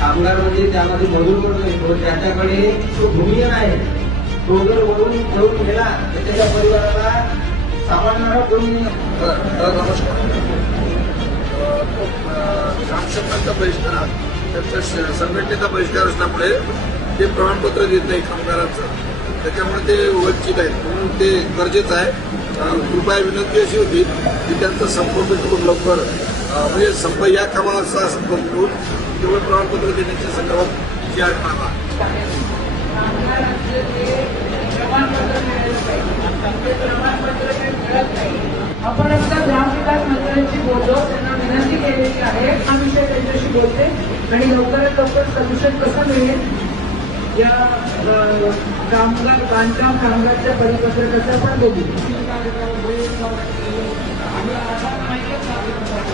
कामगार म्हणजे त्यामध्ये मजूर वर्ग येतो. त्याच्याकडे तो भूमिहीन आहे तो जर वरून घेऊन गेला तर त्याच्या परिवाराला सामान्य कोणी ग्रामसेवकांचा बहिष्कार त्यांच्या संघटनेचा बहिष्कार असल्यामुळे ते प्रमाणपत्र देत नाही कामगारांचं. त्याच्यामुळे ते वंचित आहेत. म्हणून ते गरजेचं आहे. कृपया विनंती अशी होती की त्यांचा संपर्क करून लवकर म्हणजे संप या कामाला सा- संपर्क करून केवळ प्रमाणपत्र देण्याच्या संदर्भात जी आठ मागा आपण आता ग्रामविकास मंत्र्यांशी बोललो त्यांना विनंती केलेली आहे हा विषय त्यांच्याशी बोलते आणि लवकरात लवकर सोल्युशन कसं मिळेल? या कामगार बांधकाम कामगारच्या परिपत्रकाचा पण बघू.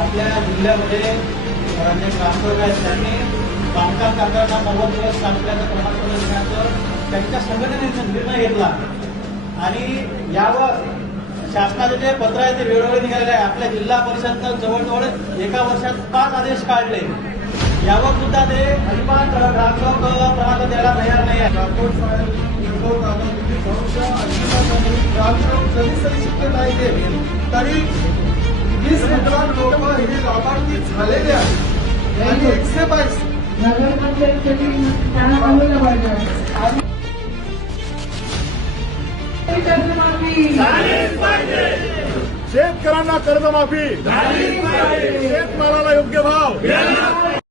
आपल्या जिल्ह्यामध्ये जे ग्रामसेवक आहेत त्यांनी बांधकाम करताना नव्वद दिवस काम केल्याचं प्रमाणपत्र देण्याचं त्यांच्या संघटनेचा निर्णय घेतला. आणि यावर शासनाचे जे पत्र आहे ते वेळोवेळी निघालेले आहे. आपल्या जिल्हा परिषदनं जवळजवळ एका वर्षात पाच आदेश काढले. यावर सुद्धा ते अजिबात ग्रामसेवक प्रमाणपत्र द्यायला तयार नाही आहे ग्रामसेवक जरी जरी शिक्के नाही तरी वीस हजार लोक हे लाभार्थी झालेले आहेत. आणि एकशे बाईस शेतकऱ्यांना कर्जमाफी. शेतमालाला योग्य भाव.